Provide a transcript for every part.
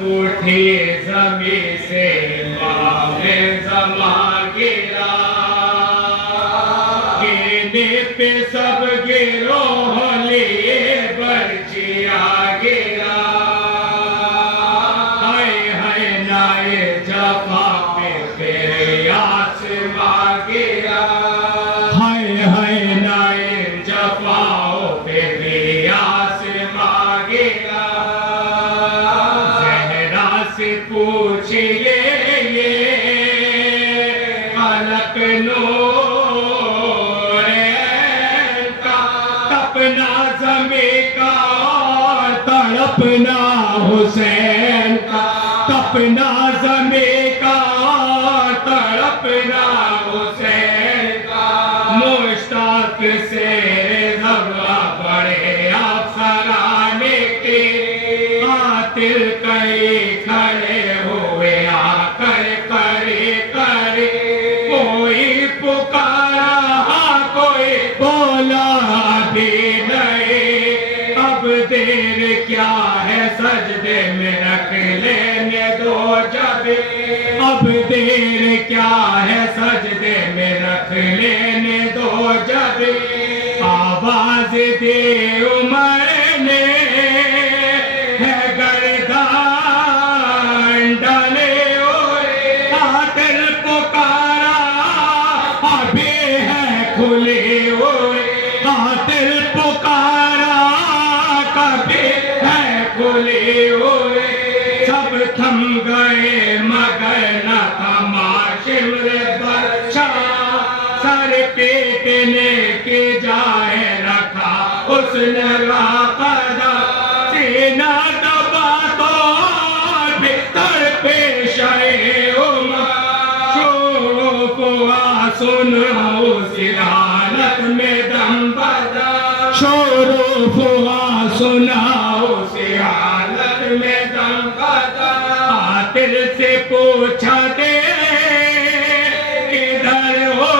اٹھی زمین سے ماہ زمان گرا گرنے پہ سب گروہ لیے برچیا گرا ہائے ہائے نائے جفا پہ پھر آسمان گرا ہائے ہائے نائے جفاؤں پہ بھی آسمان گرا زہرا سے پوچھئے یہ خلق نور کا تپنا زمین کا اور تڑپنا حسین کا تپنا زمین کا اور تڑپنا حسین کا مشتاق سے زبا بڑے افسرانے کے قاتل کئی کھڑے ہوئے آ کر کرے کرے کوئی پکارا کوئی بولا بھی نہیں اب دیر کیا ہے سجدے میں رکھ لینے دو جب اب دیر کیا ہے سجدے میں رکھ لینے دو جب آواز دی عمر نے ہے گردان ڈالے ہوئے قاتل پکارا ابھی ہے کھلے ہوئے قاتل پکارا کبھی ہے کھلے ہوئے سب تھم گئے مگر نہ تھما شمر برچا سر پیٹنے کی جائے رکھا اس نے راقدہ سینہ دبا تو بھیتر پیش آئے شوق و سنو اسی حالت میں دم بدا شوق و سنو اسی حالت میں دم بدا قاتل سے پوچھا دے کدھر ہو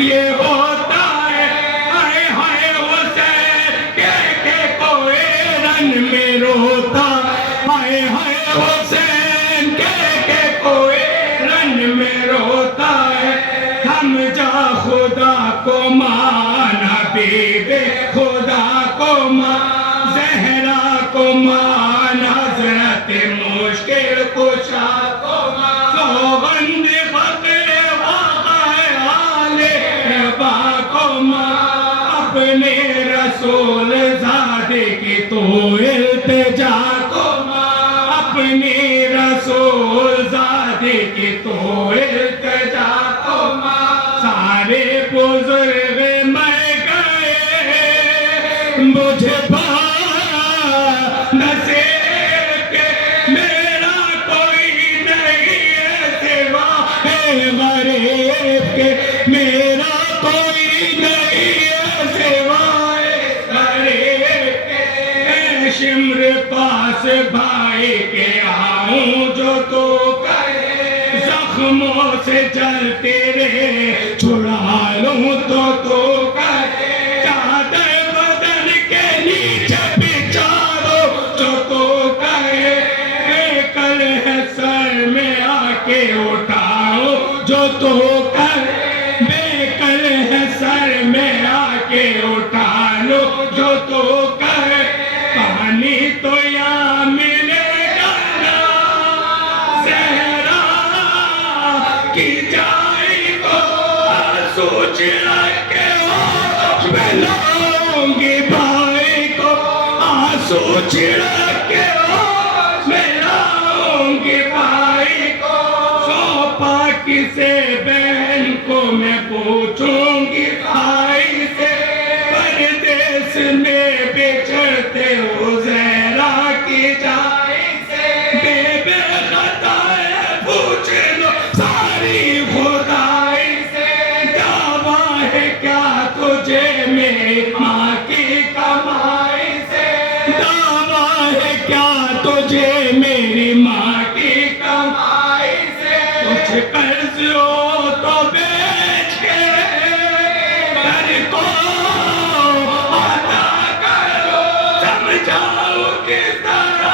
یہ ہوتا ہے ہائے ہائے حسین کہ کوئی رن میں روتا ہائے ہائے حسین کہ کوئی رن میں روتا ہے ہم جا خدا کو مان حبیب خدا کو مان زہرا کو مان حضرت مشکل کشا کو مان سوگند فقر وخیال ربا کو مان اپنے رسول زادے کی تو التجا کو مان اپنے رسول زادے کی تو التجا کو مان سارے بزرگ مر گئے مجھے نصیب کے میرا کوئی نہیں ہے سوا ہے غریب کے میرا کوئی نہیں ہے سوا ہے غریب کے شمر پاس بھائی کے آؤں جو تو کرے زخموں سے جلتے رہے چھڑا لوں تو کرے چادر بدن کے نیچے بچھا دو جو تو کرے کل ہے سر میں آ کے اٹھاؤ جو تو کرے بے کل ہے سر میں آ کے اٹھا لو جو تو کرے پانی تو یہاں ملے گا نا زہرا کی جائی کو سوچ رکھے ہو میں لاؤں گی بھائی کو سوچ رکھے ہو میں لاؤں گی بھائی کو سوپا کسے بہن کو میں پوچھوں گی بھائی سے پردیس میں بچھڑتے ہو زہرا کی جائی سے بے خطا ہے پوچھ لو ساری خدائی سے دعویٰ ہے کیا تجھے میری ماں کی کمائی سے دعویٰ ہے کیا تجھے میری ماں کی کمائی سے کچھ قرض ہو تو بیچ کے گھر کو ادا کرو سمجھاؤ کس طرح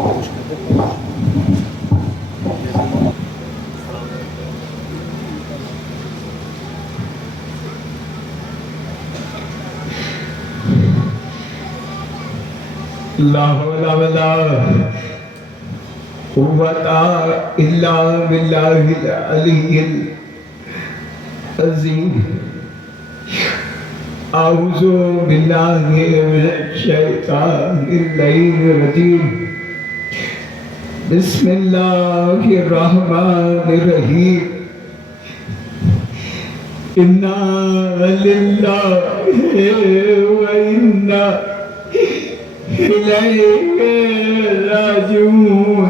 لا حول ولا قوة إلا بالله العلي العظيم. أعوذ بالله من الشيطان الرجيم. بسم الله الرحمن الرحيم. إنا لله وإنا إليه راجعون.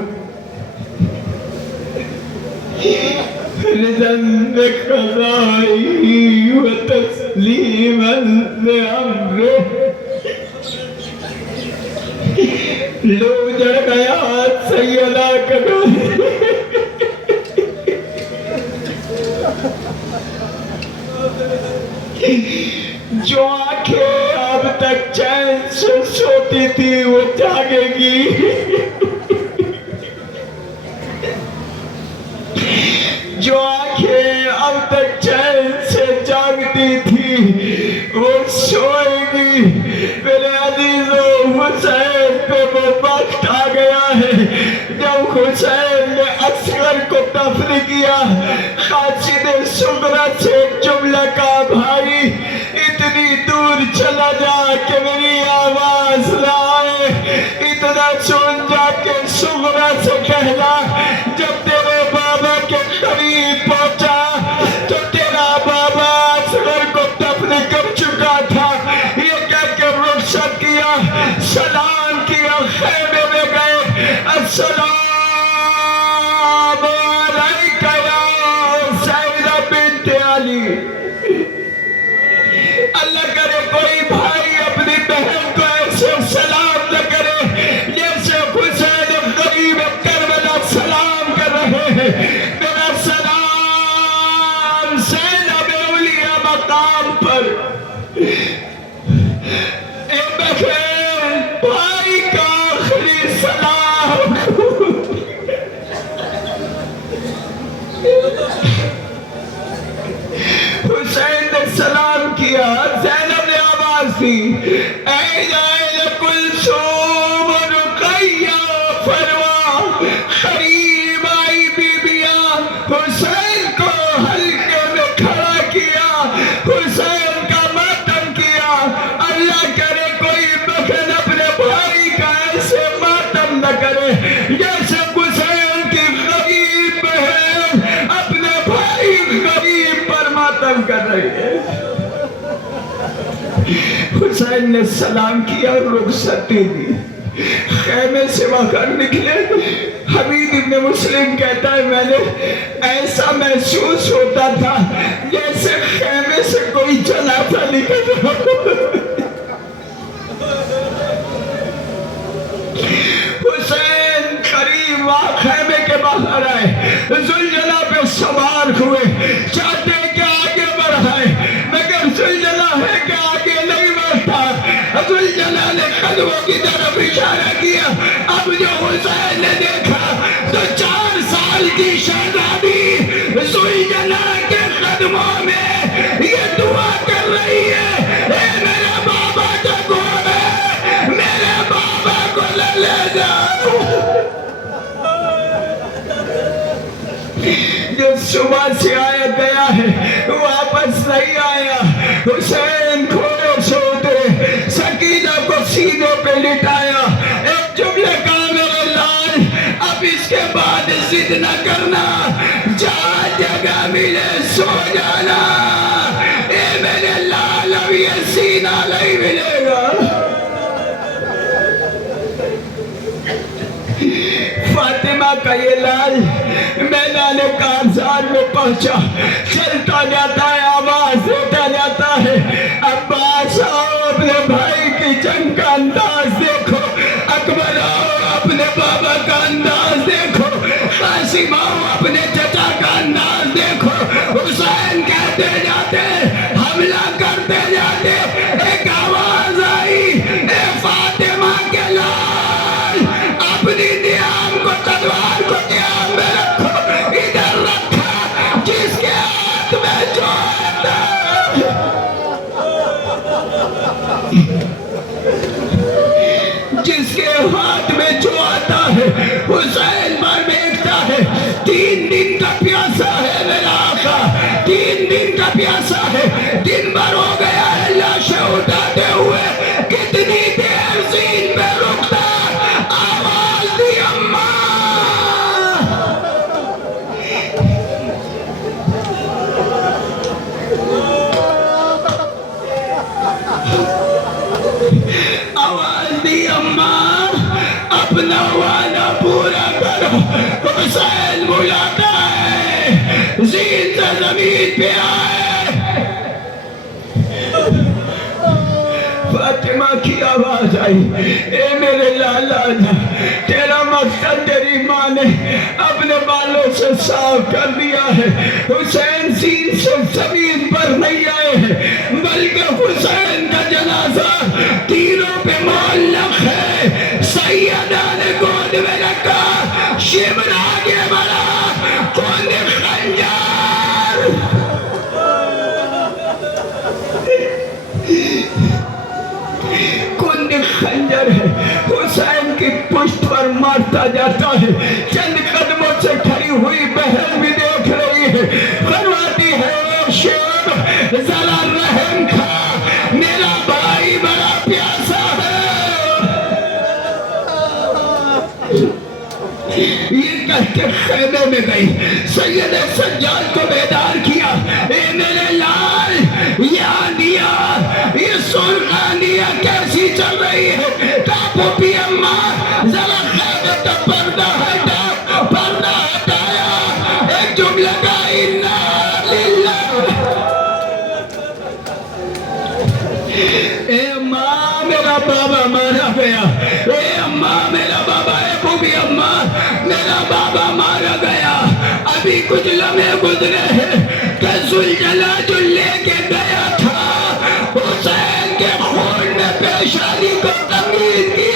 رضا بقضائه وتسليما لأمره. لو جڑ گیا سیدہ کگا جو آنکھیں اب تک چین سے سوتی تھی وہ جاگے گی. جو آنکھیں اب تک چین سے جاگتی تھی وہ سوئے گی. میرے عزیزوں، حسین پہ وہ وقت آ گیا ہے جب حسین نے اصغر کو دفن کیا. قاصد صغرا سے جملہ کا بھائی اتنی دور چلا جا کہ میری آواز نہ آئے. اتنا سن جا کہ صغرا سے کہنا جب تیرے بابا کے قریب پہنچا تو تیرا بابا اصغر کو دفن کر چکا تھا. یہ کہہ کے رخصت کیا، سلام کیا، خیمے میں گئے. السلام علیکہ یا سیدہ بنت علی. اللہ کرے کوئی بھائی اپنی بہن کو ایسے سلام نہ کرے جیسے حسین غریب کربلا سلام کر رہے ہیں. میرا سلام زینب اولیاء مقام پر اے بہن بھائی کا آخری سلام. حسین نے سلام کیا. زینب نے آواز دی، اے جائل کلثوم رقیہ فروا. قریب آئی بی بیاں حسین کو حلقے میں کھڑا کیا، حسین کا ماتم کیا. اللہ کرے کوئی بہن اپنے بھائی کا ایسے ماتم نہ کرے جیسے حسین کی غریب بہن اپنے بھائی غریب پر ماتم کر رہی ہے. حسین نے سلام کیا اور رخصتی دی. خیمے سے باہر نکلے. حمید ابن مسلم کہتا ہے میں نے ایسا محسوس ہوتا تھا جیسے خیمے سے کوئی جنازہ نکل رہا ہو. حسین قریب خیمے کے باہر آئے، ذوالجلال پہ سوار ہوئے، چاہتے کہ آگے بڑھائے مگر ذوالجلال ہے کہ آگے نہیں بڑھتا. ذوالجلال نے قدموں کی طرف اشارہ کیا. اب جو حسین نے دیکھا تو 4 سال کی شہزادی ذوالجلال کے قدموں میں یہ دعا کر رہی ہے، اے میرے بابا کا گھوڑا، میرے بابا کو لے جاؤ. جو صبح سے آیا گیا ہے واپس نہیں آیا. حسین گھوڑے سے اترے، سکینہ کو سینے پہ لٹایا. ایک جملہ کہا میرے لال اب اس کے بعد ضد نہ کرنا، جہاں جگہ ملے سو جانا. اے میرے لال اب یہ سینہ نہیں ملے گا. فاطمہ کا یہ لال میدان کارزار میں پہنچا، چلتا جاتا ہے، آواز دیتا جاتا ہے، عباس آؤ اپنے بھائی کی جنگ کا انداز دیکھو. اکبر آؤ اپنے بابا کا انداز دیکھو. قاسم آؤ اپنے چچا کا انداز دیکھو. حسین کہتے جاتے، حملہ کرتے جاتے. ایک آواز آئی، اے فاطمہ کے لال اپنی جو آتا ہے حسین پر دیکھتا ہے 3 دن کا پیاسا ہے میرا آقا 3 دن کا پیاسا ہے دن بھر ہو گیا ہے لاشیں اٹھاتے ہوئے کتنی دیر زین پہ رکتا آواز دی اماں آواز دی اماں اپنا وعدہ پورا کرو حسین بلاتا ہے زین سے زمین پہ آئے فاطمہ کی آواز آئی اے میرے لالا تیرا مقصد تیری ماں نے اپنے بالوں سے صاف کر دیا ہے حسین زین سے زمین پر نہیں آئے ہیں بلکہ حسین کا جنازہ تیروں پہ معلق ہے سیدہ نے گود میں رکھا شبر آگے بڑھا کون خنجر کون خنجر ہے حسین کی پشت پر مارتا جاتا ہے چند قدموں سے کھڑی ہوئی بہن بھی دیکھ رہی ہے فرماتی ہے اے شیخ ذرا رحم کھا میرا بھائی بڑا پیاسا ہے یہ کہتے خیمے میں گئی سید سجاد کو بیدار کیا اے میرے لال یہ آندیا یہ سرخاندیا کیسی چل رہی ہے کابو پی اماں ذرا خیمے تو پردہ ہٹایا ایک جملہ کا اِنَّا لِلَّهِ اے اماں میرا بابا مارا گیا اے اماں میرا بابا اے بوبی اماں میرا بابا مارا گیا ابھی کچھ لمحے گزرے ہیں کہ ذوالجلال لے کے گیا تھا حسین کے خون نے پیشانی کو تمیز کیا